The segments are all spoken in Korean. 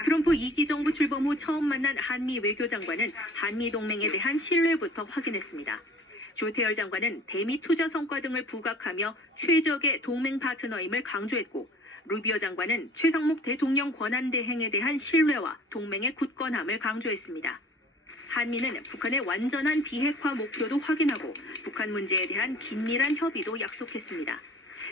트럼프 2기 정부 출범 후 처음 만난 한미 외교장관은 한미 동맹에 대한 신뢰부터 확인했습니다. 조태열 장관은 대미 투자 성과 등을 부각하며 최적의 동맹 파트너임을 강조했고, 루비오 장관은 최상목 대통령 권한대행에 대한 신뢰와 동맹의 굳건함을 강조했습니다. 한미는 북한의 완전한 비핵화 목표도 확인하고 북한 문제에 대한 긴밀한 협의도 약속했습니다.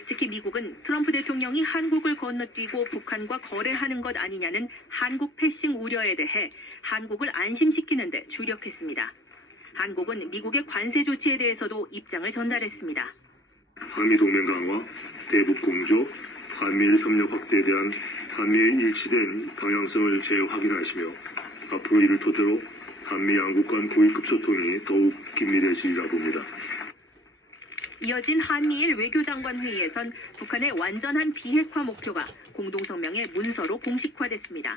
특히 미국은 트럼프 대통령이 한국을 건너뛰고 북한과 거래하는 것 아니냐는 한국 패싱 우려에 대해 한국을 안심시키는 데 주력했습니다. 한국은 미국의 관세 조치에 대해서도 입장을 전달했습니다. 한미 동맹 강화, 대북 공조, 한미일 협력 확대에 대한 한미의 일치된 방향성을 재확인하시며 앞으로 이를 토대로 한미 양국 간 고위급 소통이 더욱 긴밀해지리라 봅니다. 이어진 한미일 외교장관 회의에선 북한의 완전한 비핵화 목표가 공동성명의 문서로 공식화됐습니다.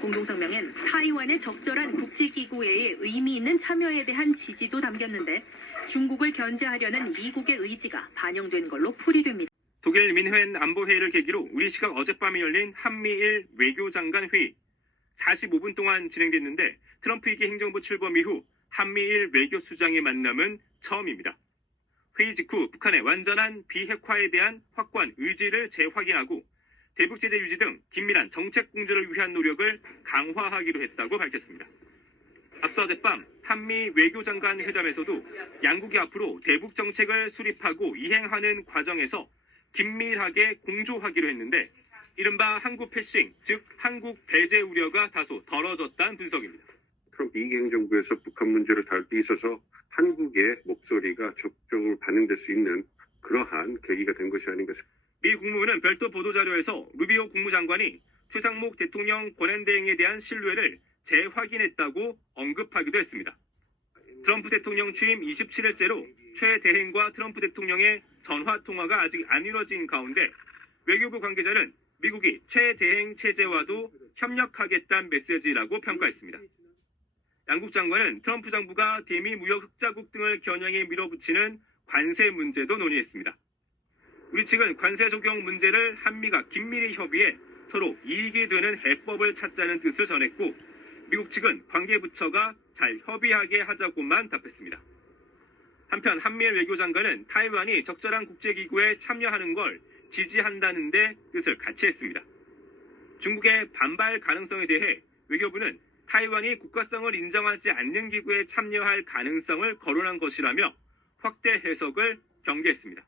공동성명엔 타이완의 적절한 국제기구에 의미 있는 참여에 대한 지지도 담겼는데 중국을 견제하려는 미국의 의지가 반영된 걸로 풀이됩니다. 독일 민헨 안보회의를 계기로 우리 시각 어젯밤에 열린 한미일 외교장관 회의 45분 동안 진행됐는데 트럼프 2기 행정부 출범 이후 한미일 외교수장의 만남은 처음입니다. 회의 직후 북한의 완전한 비핵화에 대한 확고한 의지를 재확인하고 대북제재 유지 등 긴밀한 정책 공조를 위한 노력을 강화하기로 했다고 밝혔습니다. 앞서 어젯밤 한미 외교장관 회담에서도 양국이 앞으로 대북 정책을 수립하고 이행하는 과정에서 긴밀하게 공조하기로 했는데 이른바 한국 패싱, 즉 한국 배제 우려가 다소 덜어졌다는 분석입니다. 트럼프 2기 행정부에서 북한 문제를 다룰 때 있어서 한국의 목소리가 적극적으로 반영될 수 있는 그러한 계기가 된 것이 아닌가 싶습니다. 미 국무부는 별도 보도자료에서 루비오 국무장관이 최상목 대통령 권한대행에 대한 신뢰를 재확인했다고 언급하기도 했습니다. 트럼프 대통령 취임 27일째로 최 대행과 트럼프 대통령의 전화통화가 아직 안 이뤄진 가운데 외교부 관계자는 미국이 최 대행 체제와도 협력하겠다는 메시지라고 평가했습니다. 양국 장관은 트럼프 정부가 대미 무역 흑자국 등을 겨냥해 밀어붙이는 관세 문제도 논의했습니다. 우리 측은 관세 적용 문제를 한미가 긴밀히 협의해 서로 이익이 되는 해법을 찾자는 뜻을 전했고 미국 측은 관계부처가 잘 협의하게 하자고만 답했습니다. 한편 한미일 외교장관은 타이완이 적절한 국제기구에 참여하는 걸 지지한다는 데 뜻을 같이 했습니다. 중국의 반발 가능성에 대해 외교부는 타이완이 국가성을 인정하지 않는 기구에 참여할 가능성을 거론한 것이라며 확대 해석을 경계했습니다.